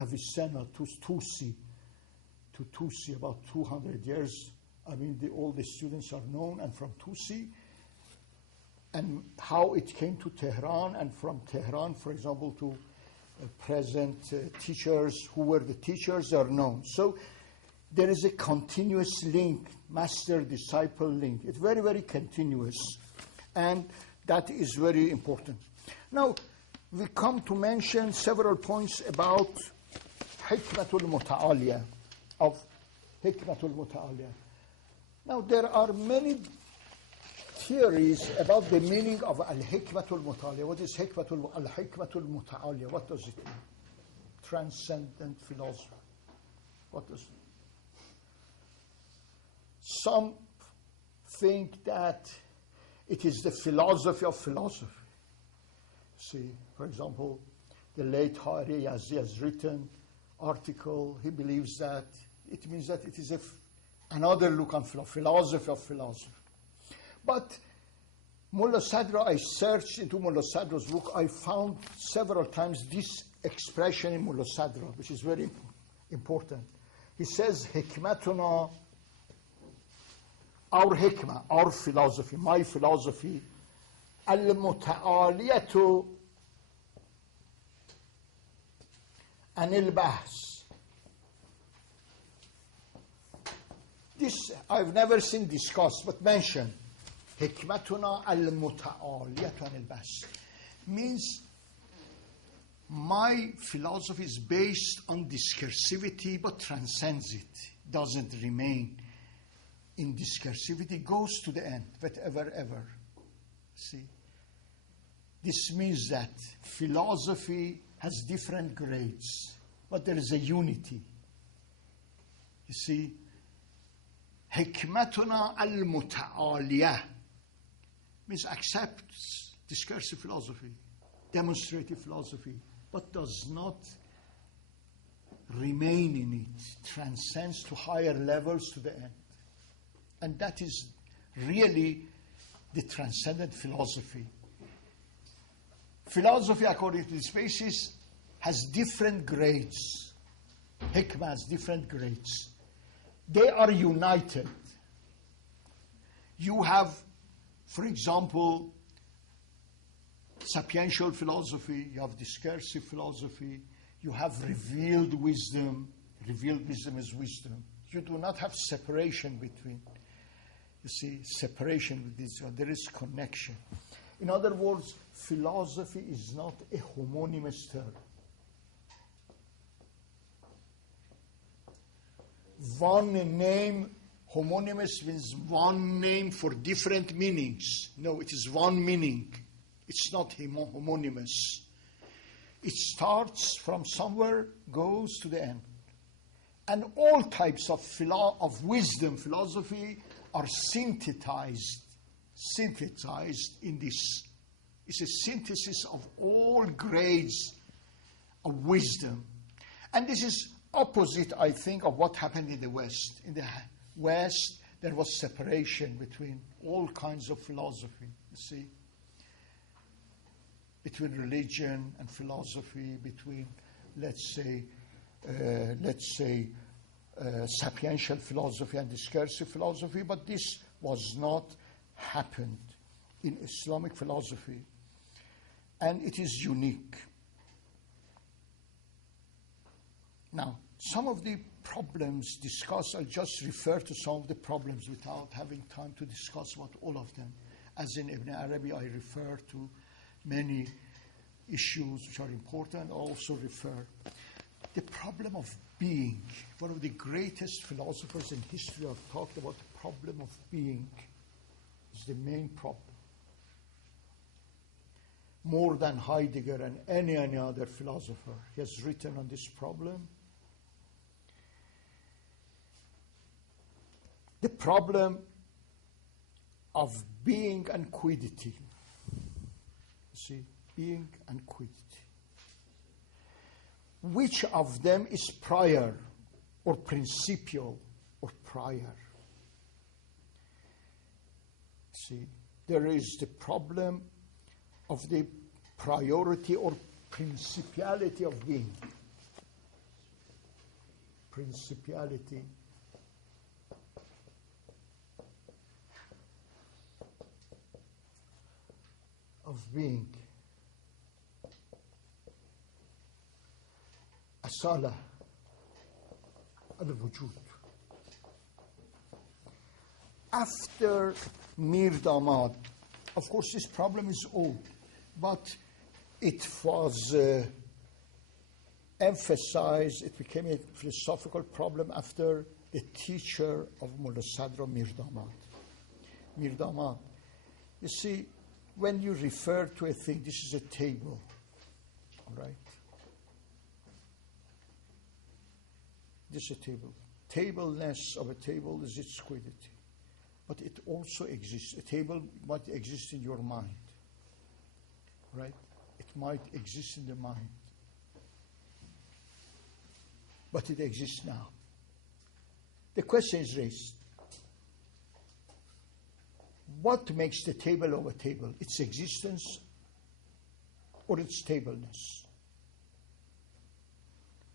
Avicenna to Tusi about 200 years. I mean, all the students are known, and from Tusi, and how it came to Tehran, and from Tehran, for example, to present teachers, who were the teachers, are known. So there is a continuous link, master-disciple link. It's very, very continuous, and that is very important. Now, we come to mention several points about Hikmatul Muta'aliyah, of Hikmatul Muta'aliyah. Now, there are many theories about the meaning of Al-Hikmatul Muta'aliyah. What is Al-Hikmatul Muta'aliyah? What does it mean? Transcendent philosophy. What does it mean? Some think that it is the philosophy of philosophy. See, for example, the late Hari Yazdi has written article. He believes that it means that it is another look on philosophy of philosophy. But Mullah Sadra, I searched into Mullah Sadra's book, I found several times this expression in Mullah Sadra, which is very important. He says, Hikmatuna, our hikmah, our philosophy, my philosophy, al-muta'aliyatu anil bahs. This I've never seen discussed, but mentioned. Hikmatuna al-muta'aliyatu anil bahs means my philosophy is based on discursivity, but transcends it, doesn't remain in discursivity, goes to the end, whatever, ever. See? This means that philosophy has different grades, but there is a unity. You see? Hikmatuna al-muta'aliyah means accepts discursive philosophy, demonstrative philosophy, but does not remain in it, transcends to higher levels to the end. And that is really the transcendent philosophy. Philosophy, according to this basis, has different grades. Hikmah has different grades. They are united. You have, for example, sapiential philosophy, you have discursive philosophy, you have revealed wisdom. Revealed wisdom is wisdom. You do not have separation between. You see, separation with this, there is connection. In other words, philosophy is not a homonymous term. One name, homonymous means one name for different meanings. No, it is one meaning. It's not homonymous. It starts from somewhere, goes to the end. And all types of wisdom, philosophy, are synthesized in this. It's a synthesis of all grades of wisdom. And this is opposite, I think, of what happened in the West. In the West, there was separation between all kinds of philosophy, you see, between religion and philosophy, between, let's say, sapiential philosophy and discursive philosophy, but this was not happened in Islamic philosophy, and it is unique. Now, some of the problems discussed, I'll just refer to some of the problems without having time to discuss about all of them. As in Ibn Arabi, I refer to many issues which are important. I also refer the problem of being. One of the greatest philosophers in history have talked about the problem of being. Is the main problem. More than Heidegger and any other philosopher. He has written on this problem. The problem of being and quiddity. See, being and quiddity. Which of them is prior or principial or prior? See, there is the problem of the priority or principiality of being. principality of being, أصالة الوجود. After Mir Damad, of course this problem is old, but it was emphasized, it became a philosophical problem after the teacher of Mullah Sadra, Mir Damad. Mir Damad. You see, when you refer to a thing, this is a table, all right? This is a table. Tableness of a table is its quiddity. But it also exists. A table might exist in your mind, right? It might exist in the mind. But it exists now. The question is raised. What makes the table of a table? Its existence or its tableness?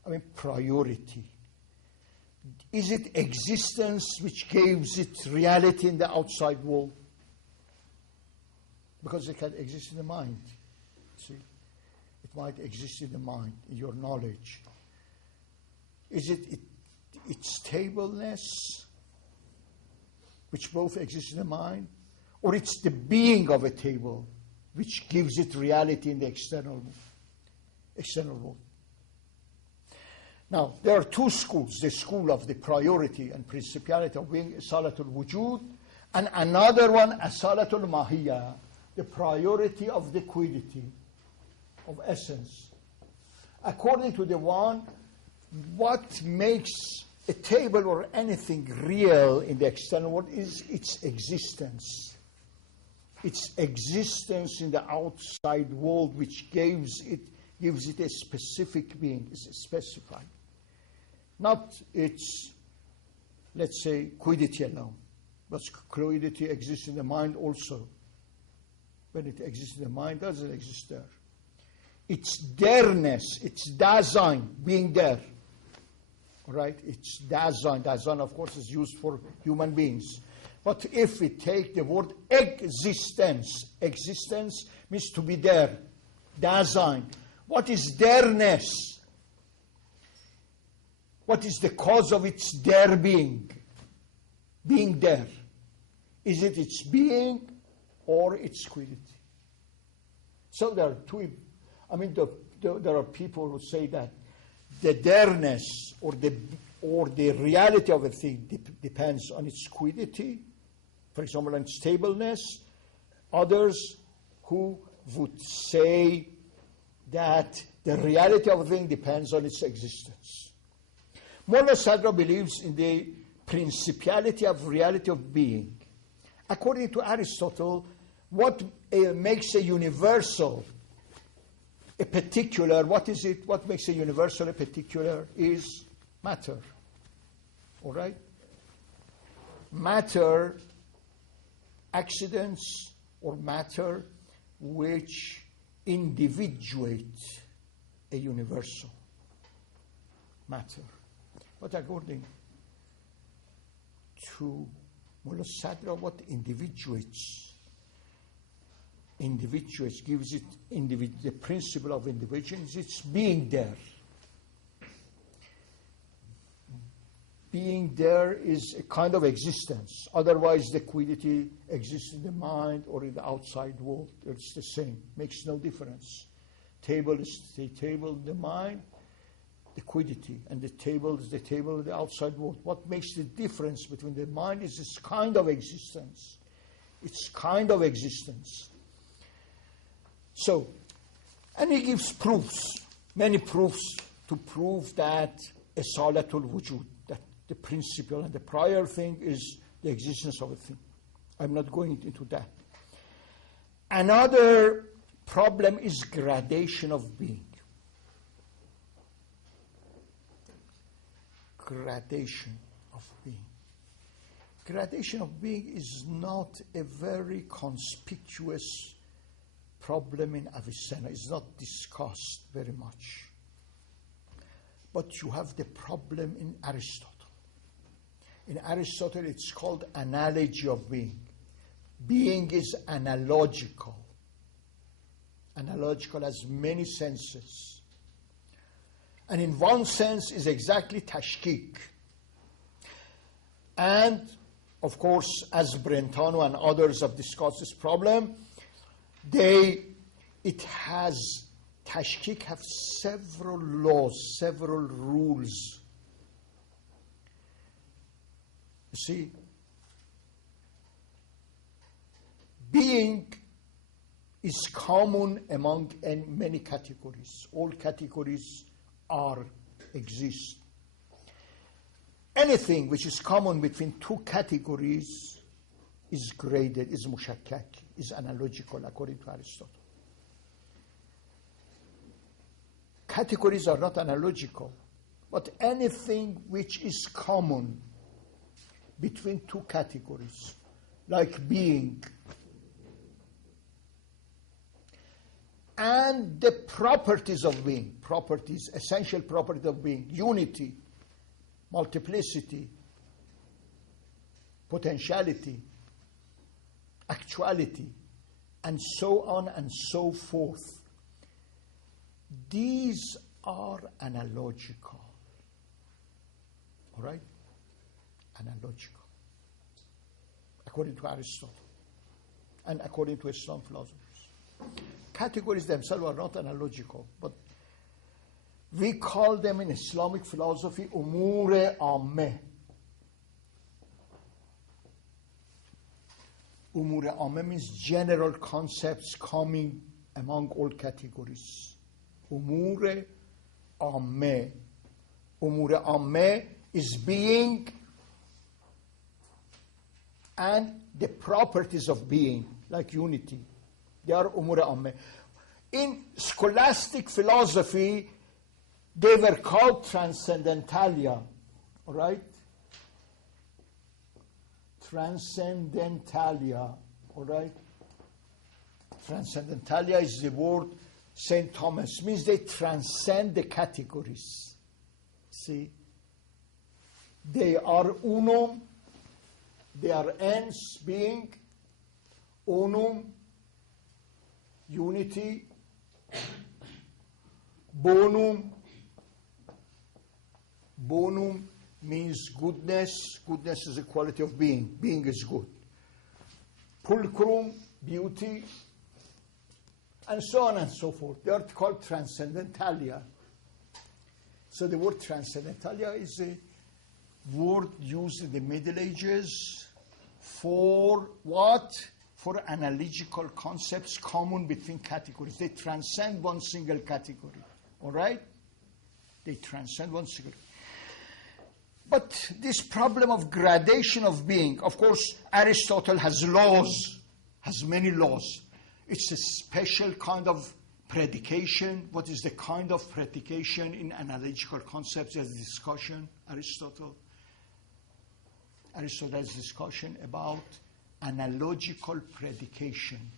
I mean, priority. Is it existence which gives it reality in the outside world? Because it can exist in the mind. See? It might exist in the mind, in your knowledge. Is it its tableness, which both exist in the mind, or it's the being of a table, which gives it reality in the external world? Now, there are two schools, the school of the priority and principality of being Asalatul Wujud, and another one, Asalatul Mahiyya, the priority of the quiddity, of essence. According to the one, what makes a table or anything real in the external world is its existence. Its existence in the outside world, which gives it a specific being, is specified. Not its, let's say, quiddity alone. But quiddity exists in the mind also. When it exists in the mind, it doesn't exist there. Its there-ness, its Dasein, being there. All right? Its Dasein. Dasein, of course, is used for human beings. But if we take the word existence, existence means to be there. Dasein. What is there-ness? What is the cause of its there being? Being there. Is it its being or its quiddity? So there are two. I mean, there are people who say that the there-ness or the reality of a thing depends on its quiddity, for example, on its stableness. Others who would say that the reality of a thing depends on its existence. Mullah Sadra believes in the principality of reality of being. According to Aristotle, what makes a universal a particular, what is it? What makes a universal a particular is matter. All right? Matter, accidents or matter which individuate a universal matter. But according to Mullah Sadra, what individuates gives it the principle of individuation is its being there. Being there is a kind of existence. Otherwise, the quiddity exists in the mind or in the outside world. It's the same. Makes no difference. Table is the table in the mind, the quiddity, and the table is the table in the outside world. What makes the difference between the mind is its kind of existence. Its kind of existence. So, and he gives proofs, many proofs, to prove that Asalatul Wujud, that the principle and the prior thing is the existence of a thing. I'm not going into that. Another problem is gradation of being. Gradation of being. Gradation of being is not a very conspicuous problem in Avicenna. It's not discussed very much. But you have the problem in Aristotle. In Aristotle, it's called analogy of being. Being is analogical. Analogical has many senses. And in one sense is exactly tashkik. And, of course, as Brentano and others have discussed this problem, tashkik have several laws, several rules. You see, being is common among many categories. All categories exist. Anything which is common between two categories is graded, is mushakkak, is analogical according to Aristotle. Categories are not analogical, but anything which is common between two categories, like being and the properties of being, properties, essential properties of being, unity, multiplicity, potentiality, actuality, and so on and so forth. These are analogical. All right? Analogical. According to Aristotle and according to Islam philosophers. Categories themselves are not analogical, but we call them in Islamic philosophy umur ammeh. Umur ammeh means general concepts coming among all categories. Umur ammeh. Umur ammeh is being and the properties of being, like unity. They are umur ammeh. In scholastic philosophy, they were called transcendentalia, all right? Transcendentalia, all right? Transcendentalia is the word St. Thomas, means they transcend the categories. See? They are unum, they are ens, being, unum, unity, bonum. Bonum means goodness. Goodness is a quality of being. Being is good. Pulchrum, beauty, and so on and so forth. They are called transcendentalia. So the word transcendentalia is a word used in the Middle Ages for what? For analogical concepts common between categories. They transcend one single category. All right? They transcend one single. But this problem of gradation of being, of course, Aristotle has laws, has many laws. It's a special kind of predication. What is the kind of predication in analogical concepts? There's discussion, Aristotle has discussion about analogical predication.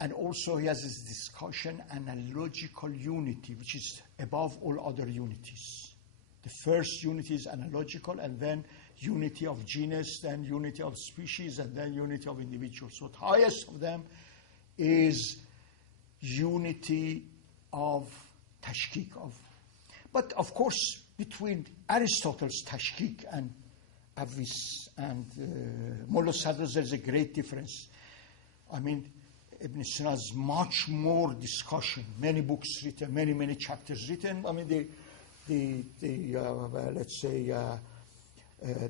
And also he has this discussion, analogical unity, which is above all other unities. The first unity is analogical, and then unity of genus, then unity of species, and then unity of individuals. So the highest of them is unity of tashkik. But of course, between Aristotle's tashkik and Avis and Mullah Sadr, there's a great difference. I mean, Ibn Sina has much more discussion, many books written, many chapters written. I mean, let's say,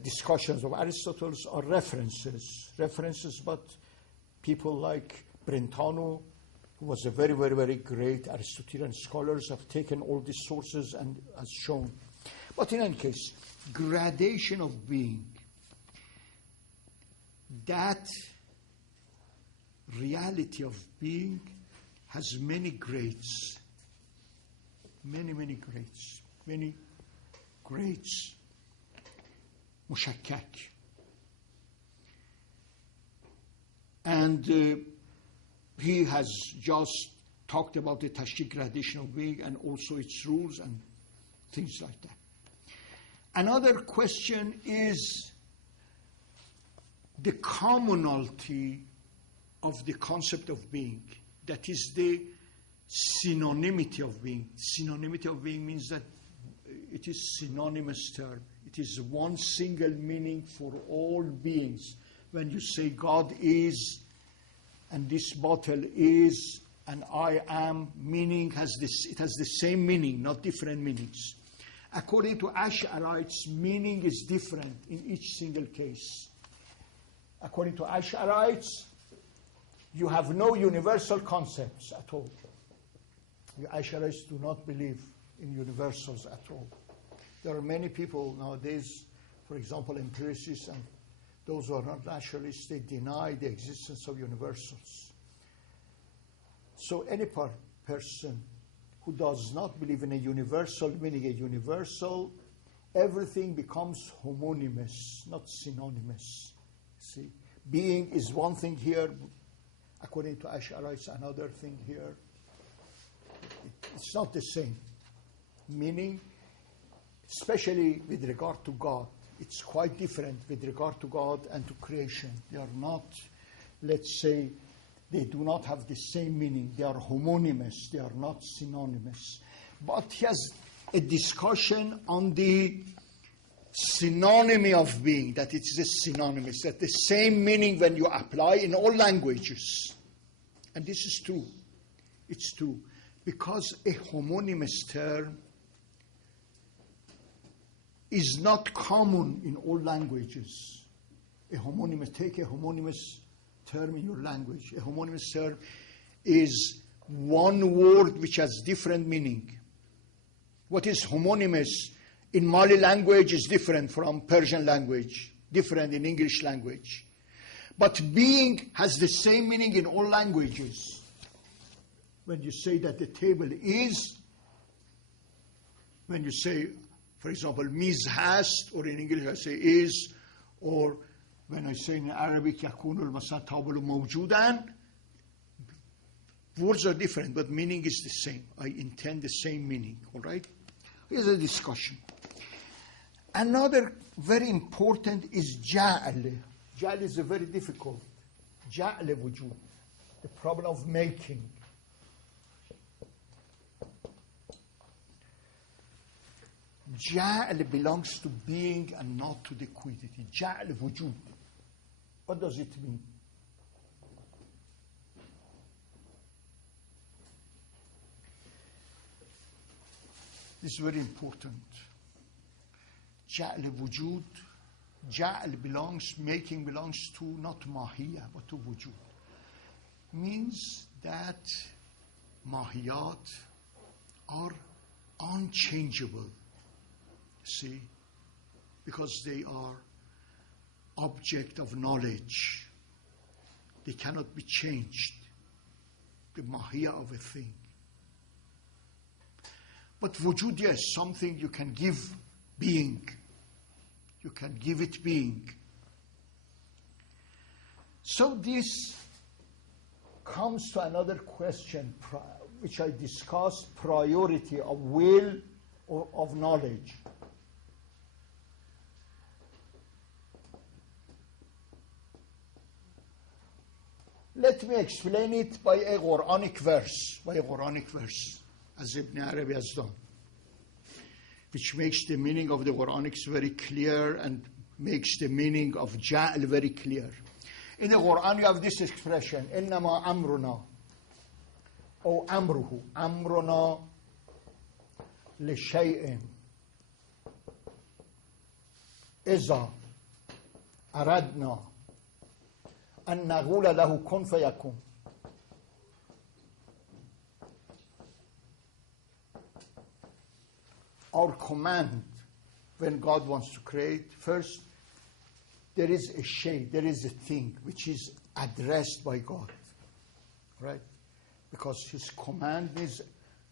discussions of Aristotle's are references, but people like Brentano, who was a very great Aristotelian scholar, have taken all these sources and has shown. But in any case, gradation of being, that reality of being has many grades, many grades, mushakkak. And he has just talked about the tashkil gradation of being and also its rules and things like that. Another question is the commonality of the concept of being. That is the synonymity of being. Synonymity of being means that it is synonymous term. It is one single meaning for all beings. When you say God is, and this bottle is, and I am, meaning it has the same meaning, not different meanings. According to Ash'arites, meaning is different in each single case. According to Ash'arites, you have no universal concepts at all. The Ash'arites do not believe in universals at all. There are many people nowadays, for example, empiricists and those who are not naturalists, they deny the existence of universals. So any person who does not believe in a universal, meaning a universal, everything becomes homonymous, not synonymous. See, being is one thing here, according to Ash'arites, another thing here. It's not the same. Meaning, especially with regard to God, it's quite different with regard to God and to creation. They are not, let's say, they do not have the same meaning. They are homonymous. They are not synonymous. But he has a discussion on the synonymy of being, that it's a synonymous, that the same meaning when you apply in all languages. And this is true. It's true. Because a homonymous term is not common in all languages. Take a homonymous term in your language. A homonymous term is one word which has different meaning. What is homonymous in Mali language is different from Persian language, different in English language. But being has the same meaning in all languages. When you say that the table is, when you say, for example, miz hast, or in English I say is, or when I say in Arabic, yakunul masal tabulu mawjudan, words are different, but meaning is the same. I intend the same meaning, all right? Here's a discussion. Another very important is ja'al. Ja'al is a very difficult. Ja'al wujud, the problem of making. Ja'al belongs to being and not to the quiddity. Ja'al wujud. What does it mean? This is very important. Ja'al wujud. Ja'al belongs, making belongs to not mahiyya, but to wujud. Means that mahiyat are unchangeable. See, because they are object of knowledge. They cannot be changed. The mahiyya of a thing. But wujud, yes, something you can give being. You can give it being. So this comes to another question, which I discussed, priority of will or of knowledge. Let me explain it by a Quranic verse, as Ibn Arabi has done, which makes the meaning of the Quranics very clear and makes the meaning of Ja'al very clear. In the Quran you have this expression, إِنَّمَا أَمْرُنَا, or أَمْرُهُ, أَمْرُنَا لِشَيْءٍ إِذَا أَرَدْنَا أن نقول له كن فيكون. Our command when God wants to create, first there is a shay, there is a thing which is addressed by God, right? Because his command is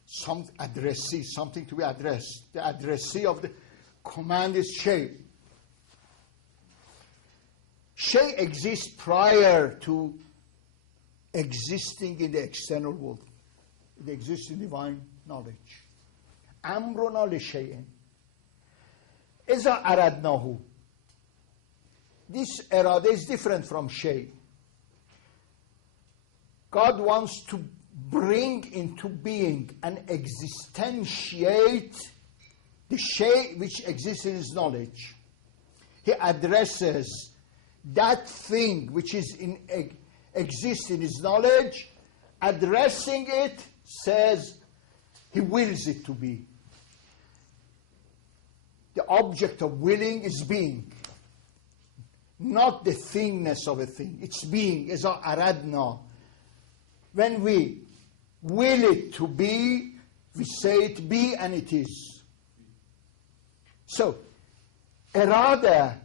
some addressee, something to be addressed. The addressee of the command is shay. Shay exists prior to existing in the external world. It exists in divine knowledge. أمرنا لشيء إذا أردناه. This irada is different from shay. God wants to bring into being and existentiate the shay which exists in his knowledge. He addresses that thing which is exists in his knowledge, addressing it, says he wills it to be. The object of willing is being, not the thingness of a thing. It's being, as aradna. When we will it to be, we say it be and it is. So, irada,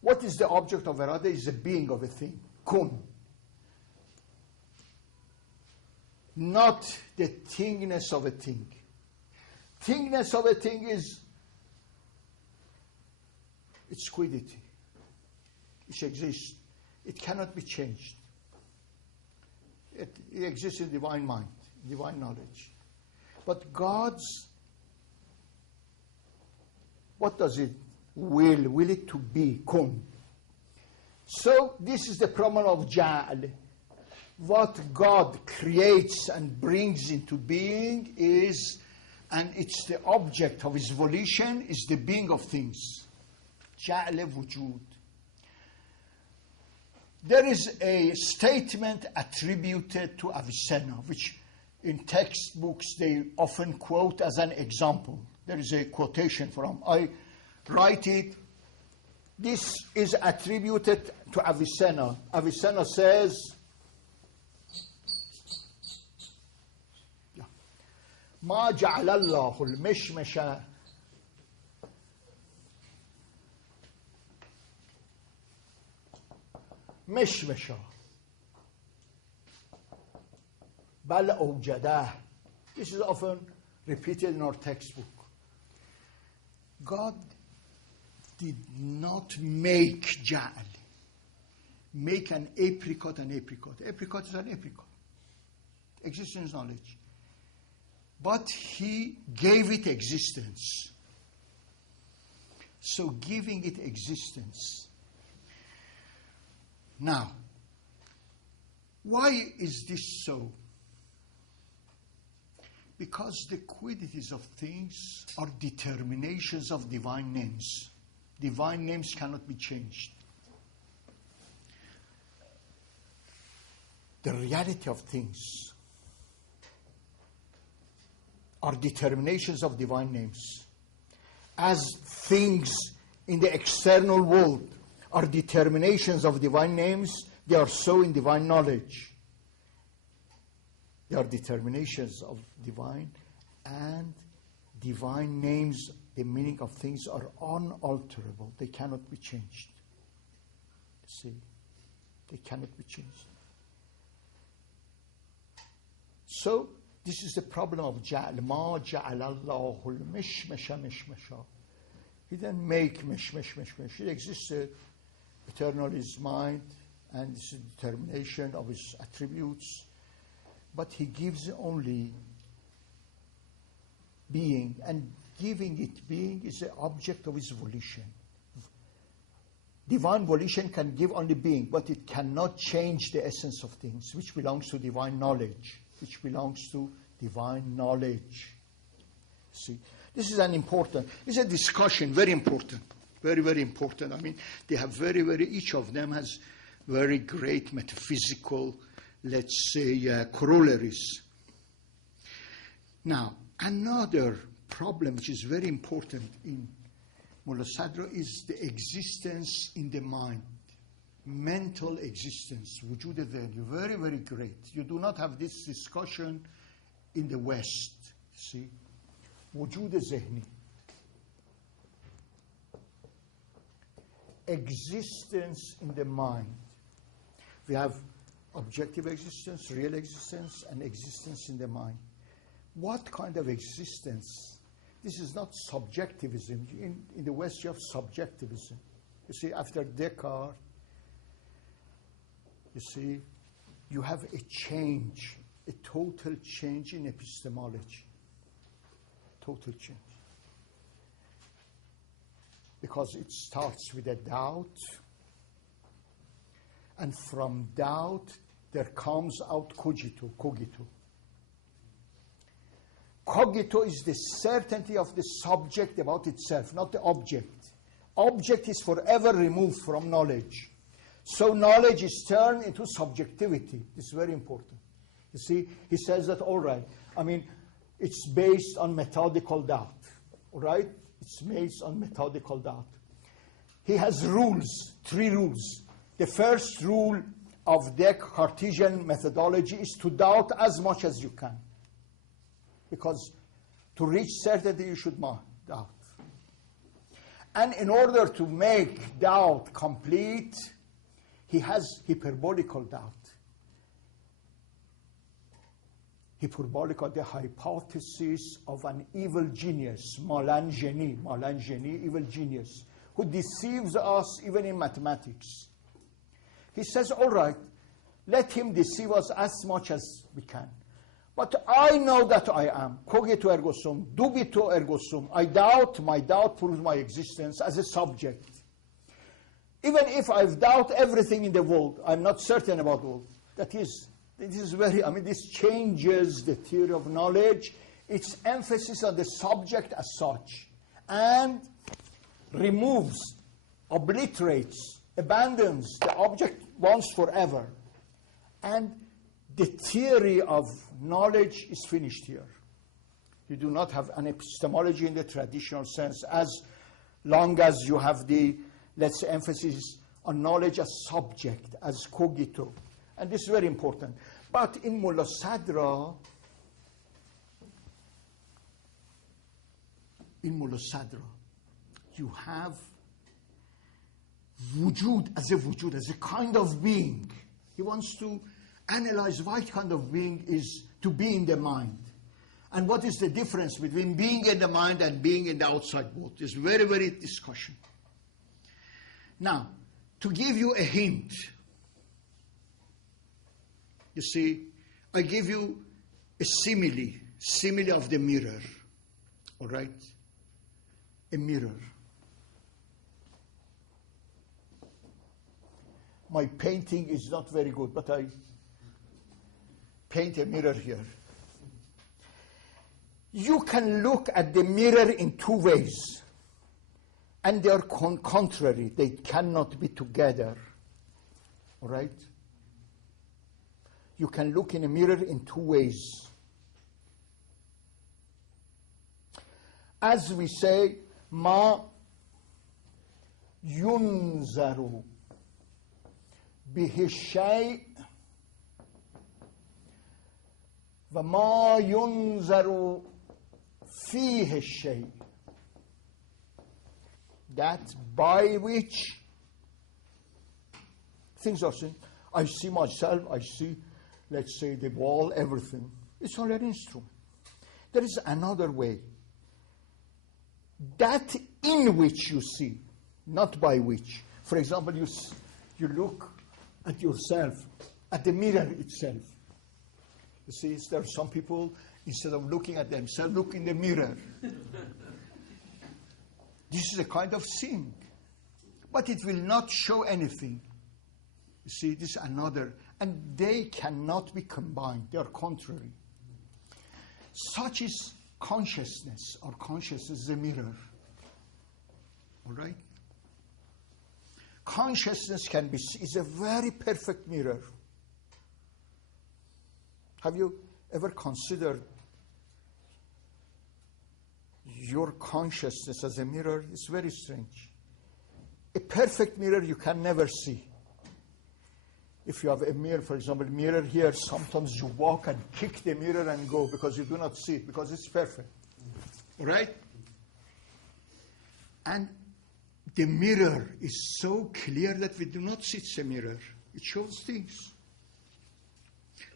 what is the object of irada? Is the being of a thing. Kun. Not the thingness of a thing. Thingness of a thing is its quiddity. It exists. It cannot be changed. It exists in divine mind, divine knowledge. But God's, what does it will? Will it to be? Kun. So this is the problem of Ja'al. What God creates and brings into being is, and it's the object of his volition, is the being of things. Ja'al wujud. There is a statement attributed to Avicenna, which in textbooks they often quote as an example. There is a quotation from, I write it. This is attributed to Avicenna. Avicenna says, ما جعل الله المشمش مشمشا بل أوجده. This is often repeated in our textbook. God did not make Ja'al. Make an apricot an apricot. Apricot is an apricot. Existence knowledge. But he gave it existence. So giving it existence. Now, why is this so? Because the quiddities of things are determinations of divine names. Divine names cannot be changed. The reality of things are determinations of divine names. As things in the external world are determinations of divine names, they are so in divine knowledge. They are determinations of divine, and divine names, the meaning of things are unalterable. They cannot be changed. See? They cannot be changed. So, this is the problem of Ja'al. Ma ja'alallahu al-mishmasha mishmasha. He didn't make mishmash. It existed. Eternal is mind, and this is determination of his attributes. But he gives only being, and giving it being is the object of his volition. Divine volition can give only being, but it cannot change the essence of things, which belongs to divine knowledge. Which belongs to divine knowledge. See, this is it's a discussion, very important, very, very important. I mean, they have each of them has very great metaphysical, let's say, corollaries. Now, another problem which is very important in Mullah Sadra is the existence in the mind. Mental existence, wujud al-dhihni, very, very great. You do not have this discussion in the West. See, wujud al-dhihni, existence in the mind. We have objective existence, real existence, and existence in the mind. What kind of existence? This is not subjectivism. In the West, you have subjectivism. You see, after Descartes, you see, you have a change a total change in epistemology. Total change. Because it starts with a doubt, and from doubt there comes out cogito. Cogito is the certainty of the subject about itself, not the object. Object is forever removed from knowledge. So knowledge is turned into subjectivity. It's very important. You see, he says that, all right, I mean, it's based on methodical doubt, all right? It's based on methodical doubt. He has rules, 3 rules. The first rule of the Cartesian methodology is to doubt as much as you can. Because to reach certainty, you should doubt. And in order to make doubt complete, he has hyperbolical doubt. Hyperbolical, the hypothesis of an evil genius, malin génie, evil genius, who deceives us even in mathematics. He says, all right, let him deceive us as much as we can. But I know that I am. Cogito ergo sum, dubito ergo sum. I doubt, my doubt proves my existence as a subject. Even if I doubt everything in the world, I'm not certain about the world. This is very, I mean, this changes the theory of knowledge, its emphasis on the subject as such, and removes, obliterates, abandons the object once forever. And the theory of knowledge is finished here. You do not have an epistemology in the traditional sense as long as you have the, let's say, emphasis on knowledge as subject, as cogito. And this is very important. But in Mullah Sadra, you have wujud, as a kind of being. He wants to analyze what kind of being is to be in the mind. And what is the difference between being in the mind and being in the outside world? It's very, very discussion. Now, to give you a hint, you see, I give you a simile of the mirror, all right? A mirror. My painting is not very good, but I paint a mirror here. You can look at the mirror in 2 ways, and they are contrary. They cannot be together, all right? You can look in a mirror in 2 ways. As we say, ma yunzaru bihi shay wa ma yunzaru fihi shay. That by which things are seen. I see myself, I see, let's say, the wall, everything. It's all an instrument. There is another way. That in which you see, not by which. For example, you look at yourself, at the mirror itself. You see, there are some people, instead of looking at themselves, look in the mirror. This is a kind of seeing. But it will not show anything. You see, this is another. And they cannot be combined. They are contrary. Such is consciousness. Our consciousness is a mirror. All right? Consciousness is a very perfect mirror. Have you ever considered your consciousness as a mirror? It's very strange. A perfect mirror you can never see. If you have a mirror, for example, mirror here, sometimes you walk and kick the mirror and go because you do not see it, because it's perfect. All right? And the mirror is so clear that we do not see it's a mirror. It shows things.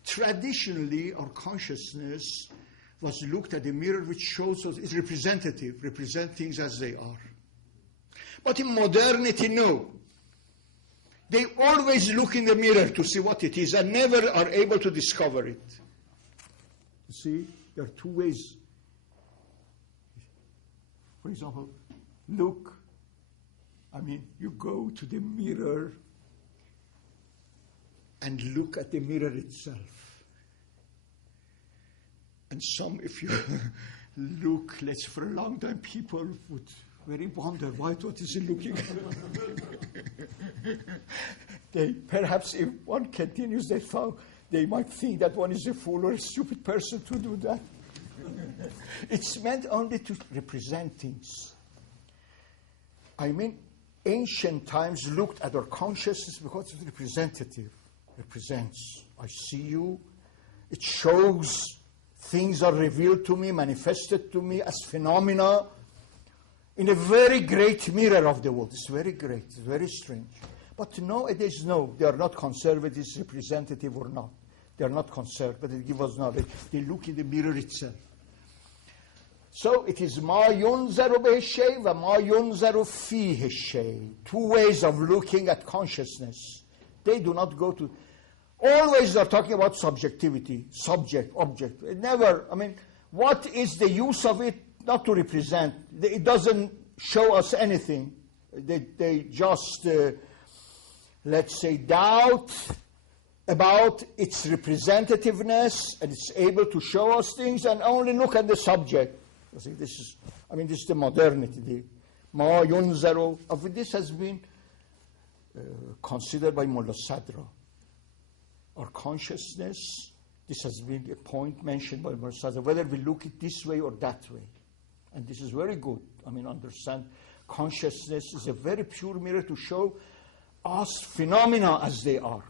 Traditionally, our consciousness was looked at a mirror which shows us, is representative, represent things as they are. But in modernity, no. They always look in the mirror to see what it is and never are able to discover it. You see, there are two ways. For example, look, I mean, you go to the mirror and look at the mirror itself. And if you look, let's say for a long time, people would very wonder, what is he looking at? Perhaps if one continues that far, they might think that one is a fool or a stupid person to do that. It's meant only to represent things. I mean, ancient times looked at our consciousness because it's representative. Represents. I see you. It shows things are revealed to me, manifested to me as phenomena in a very great mirror of the world. It's very great. It's very strange. But nowadays, no, they are not conservatives, representative or not. They are not conservative, but they give us knowledge. They look in the mirror itself. So it is ما ينظر به الشيء و ما ينظر فيه الشيء. Two ways of looking at consciousness. They do not go to... Always they're talking about subjectivity, subject, object. It never, I mean, what is the use of it not to represent? It doesn't show us anything. They just, let's say, doubt about its representativeness, and it's able to show us things, and only look at the subject. You see, this is the modernity. The Ma Yunzaru, of this has been considered by Mullah Sadra. Our consciousness, this has been a point mentioned by Mullah Sadra, whether we look it this way or that way. And this is very good. I mean, understand, consciousness is a very pure mirror to show us phenomena as they are,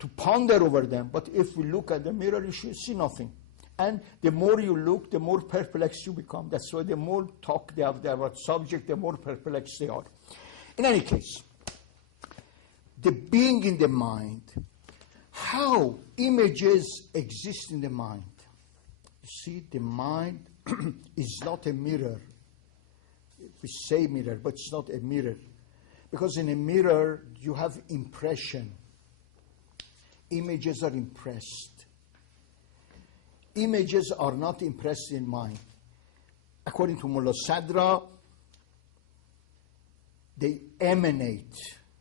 to ponder over them. But if we look at the mirror, you should see nothing. And the more you look, the more perplexed you become. That's why the more talk they have about subject, the more perplexed they are. In any case, the being in the mind, how images exist in the mind. You see, the mind is not a mirror. We say mirror, but it's not a mirror. Because in a mirror, you have impression. Images are impressed. Images are not impressed in mind. According to Mullah Sadra, they emanate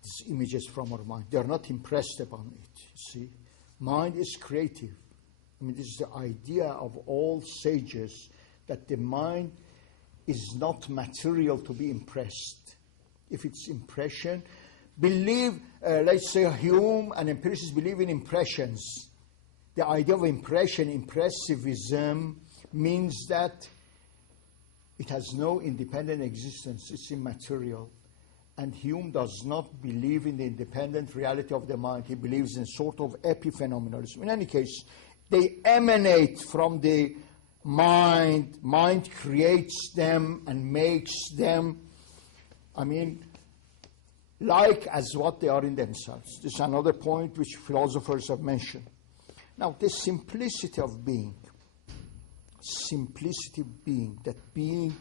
these images from our mind. They are not impressed upon it. See, mind is creative. I mean, this is the idea of all sages, that the mind is not material to be impressed. If it's impression, let's say Hume and empiricists believe in impressions. The idea of impression, impressivism, means that it has no independent existence. It's immaterial. And Hume does not believe in the independent reality of the mind. He believes in sort of epiphenomenalism. In any case, they emanate from the mind. Mind creates them and makes them, I mean, like as what they are in themselves. This is another point which philosophers have mentioned. Now, the simplicity of being, that being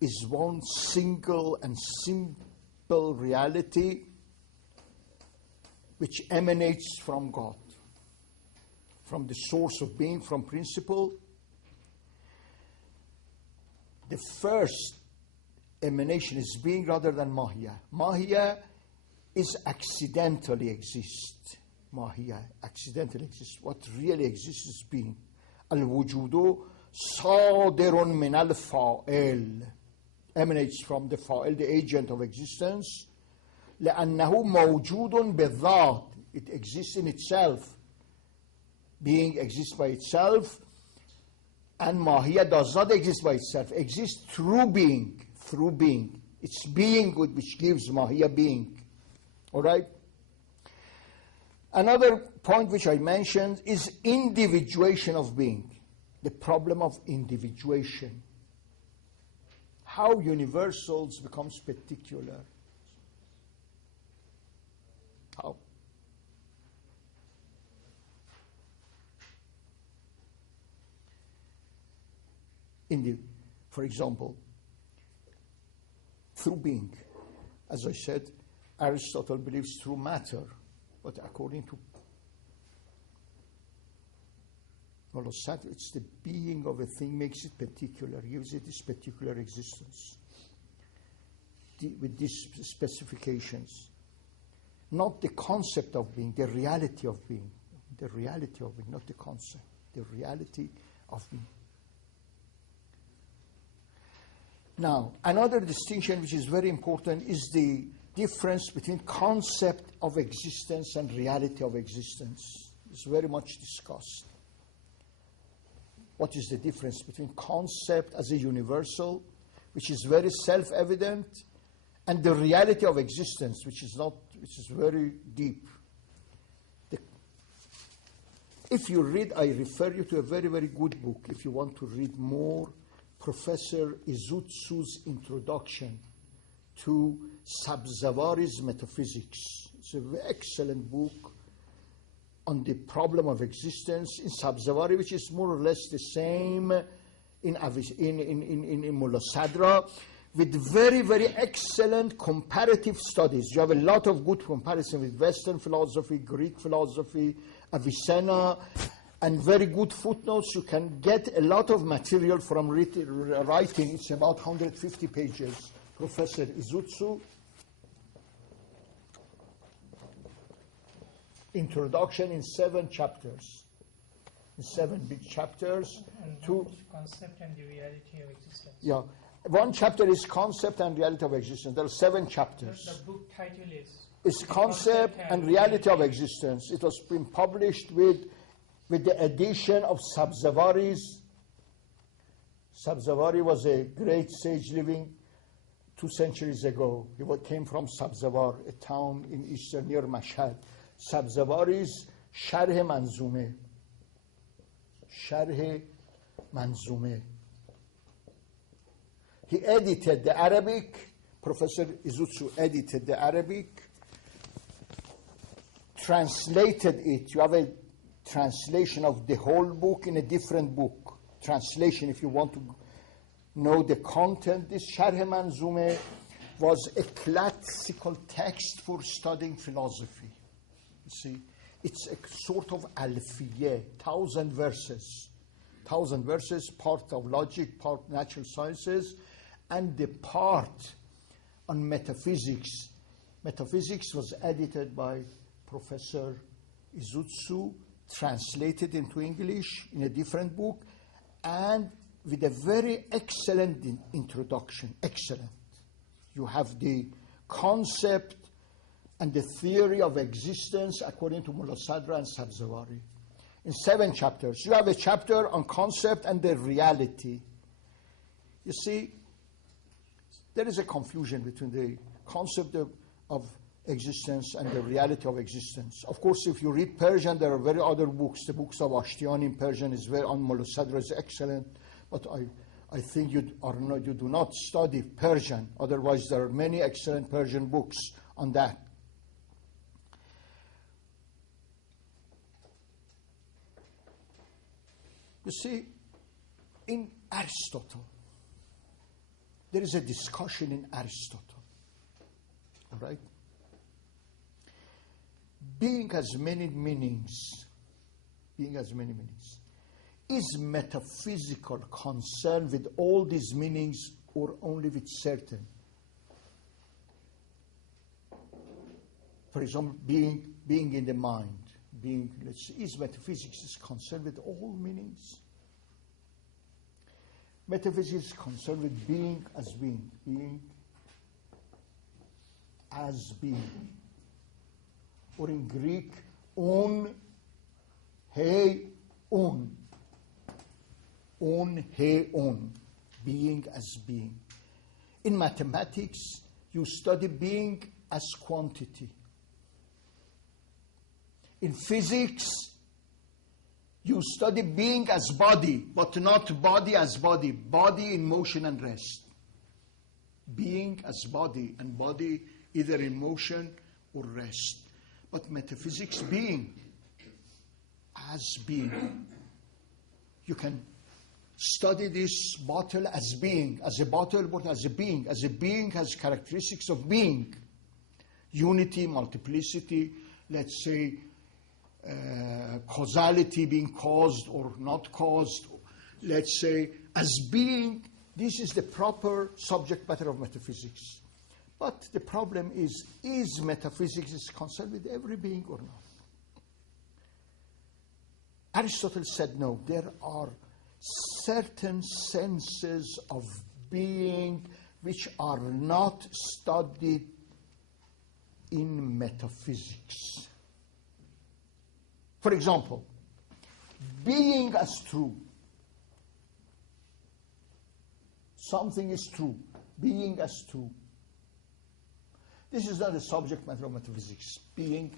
is one single and simple reality which emanates from God, from the source of being, from principle. The first emanation is being rather than Mahiya. Mahiya is accidentally exist. Mahiya accidentally exists. What really exists is being. Al-wujudu sadirun min al-fa'il, emanates from the fa'il, the agent of existence. لأنه موجود بالذات, it exists in itself. Being exists by itself, and Mahiya does not exist by itself, exists through being. Through being. It's being which gives Mahiya being. All right? Another point which I mentioned is individuation of being. The problem of individuation. How universals becomes particular. How? For example, through being. As I said, Aristotle believes through matter, but according to Mulla it's the being of a thing makes it particular, gives it this particular existence with these specifications. Not the concept of being, the reality of being. The reality of being, not the concept. The reality of being. Now, another distinction which is very important is the difference between concept of existence and reality of existence. It's very much discussed. What is the difference between concept as a universal, which is very self-evident, and the reality of existence, which is very deep. If you read, I refer you to a very, very good book. If you want to read more, Professor Izutsu's introduction to Sabzavari's metaphysics. It's an excellent book on the problem of existence in Sabzavari, which is more or less the same in Mulla Sadra, with very, very excellent comparative studies. You have a lot of good comparison with Western philosophy, Greek philosophy, Avicenna, and very good footnotes. You can get a lot of material from writing. It's about 150 pages. Professor Izutsu. Introduction in 7 chapters. In 7 big chapters. To concept and the reality of existence. Yeah. One chapter is concept and reality of existence. There are 7 chapters. The book title is? It's concept and reality of existence. It was been published with the addition of Sabzavari's. Sabzavari was a great sage living 2 centuries ago. He came from Sabzavar, a town in eastern near Mashhad. Sabzavari's Sharh Manzume. Sharh Manzume. He edited the Arabic. Professor Izutsu edited the Arabic, translated it. You have a translation of the whole book in a different book. Translation, if you want to know the content. This Sharh Manzume was a classical text for studying philosophy. You see, it's a sort of alfiyeh, 1,000 verses. 1,000 verses, part of logic, part natural sciences, and the part on metaphysics. Metaphysics was edited by Professor Izutsu, translated into English in a different book, and with a very excellent introduction. Excellent. You have the concept and the theory of existence according to Mulla Sadra and Sabzavari. In 7 chapters. You have a chapter on concept and the reality. You see, there is a confusion between the concept of existence and the reality of existence. Of course, if you read Persian, there are very other books. The books of Ashtiani in Persian is very, on Mulla Sadra is excellent. But I think you do not study Persian. Otherwise, there are many excellent Persian books on that. You see, in Aristotle, there is a discussion in Aristotle. All right? Being has many meanings. Being has many meanings. Is metaphysical concerned with all these meanings or only with certain? For example, being in the mind. Is metaphysics is concerned with all meanings? Metaphysics is concerned with being as being. Being as being. Or in Greek, on, he, on. On, he, on. Being as being. In mathematics, you study being as quantity. In physics, you study being as body, but not body as body. Body in motion and rest. Being as body, and body either in motion or rest. But metaphysics, being as being. You can study this bottle as being, as a bottle, but as a being. As a being has characteristics of being. Unity, multiplicity, let's say, causality being caused or not caused, let's say, as being, this is the proper subject matter of metaphysics. But the problem is metaphysics is concerned with every being or not? Aristotle said no, there are certain senses of being which are not studied in metaphysics. For example, being as true. Something is true, being as true. This is not the subject matter of metaphysics. Being